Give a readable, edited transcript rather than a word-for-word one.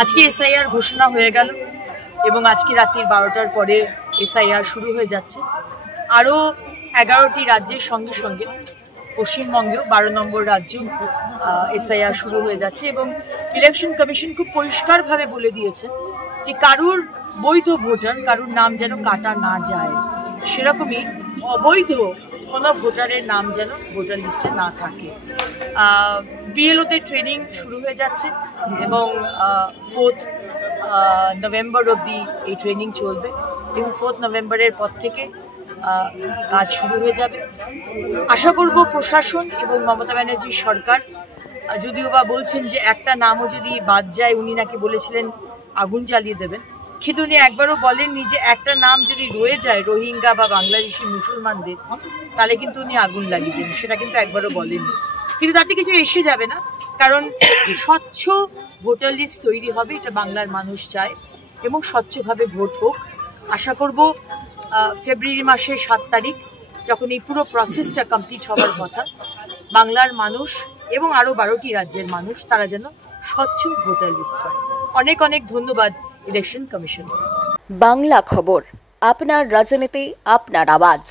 আজকে এসআইআর ঘোষণা হয়ে গেল এবং আজকে রাত্রি 12টার পরে এসআইআর শুরু হয়ে যাচ্ছে। আরও 11টি রাজ্যের সঙ্গে সঙ্গে পশ্চিমবঙ্গেও 12 নম্বর রাজ্য এসআইআর শুরু হয়ে যাচ্ছে এবং ইলেকশন কমিশন খুব পরিষ্কারভাবে বলে দিয়েছে যে কারুর বৈধ ভোটার কারুর নাম যেন কাটা না যায়, সেরকমই অবৈধ কোনো ভোটারের নাম যেন ভোটার লিস্টে না থাকে। বিএলওতে ট্রেনিং শুরু হয়ে যাচ্ছে এবং 4 নভেম্বর অবধি এই ট্রেনিং চলবে এবং 4 নভেম্বরের পর থেকে কাজ শুরু হয়ে যাবে। আশা করব প্রশাসন এবং মমতা ব্যানার্জির সরকার, যদিও বা বলছেন যে একটা নামও যদি বাদ যায়, উনি নাকি বলেছিলেন আগুন জ্বালিয়ে দেবেন, কিন্তু উনি একবারও বলেননি যে একটা নাম যদি রয়ে যায় রোহিঙ্গা বা বাংলাদেশি মুসলমানদের, তাহলে কিন্তু উনি আগুন লাগিয়ে দেবেন, সেটা কিন্তু একবারও বলেননি। কিন্তু তাতে কিছু এসে যাবে না, কারণ স্বচ্ছ ভোটার লিস্ট তৈরি হবে, এটা বাংলার মানুষ চায় এবং স্বচ্ছভাবে ভোট হোক। আশা করব ফেব্রুয়ারি মাসের 7 তারিখ যখন এই পুরো প্রসেসটা কমপ্লিট হওয়ার কথা, বাংলার মানুষ এবং আরও 12টি রাজ্যের মানুষ তারা যেন স্বচ্ছ ভোটার লিস্ট পায়। অনেক অনেক ধন্যবাদ ইলেকশন কমিশন। বাংলা খবর, আপনার রাজনীতি, আপনার আওয়াজ।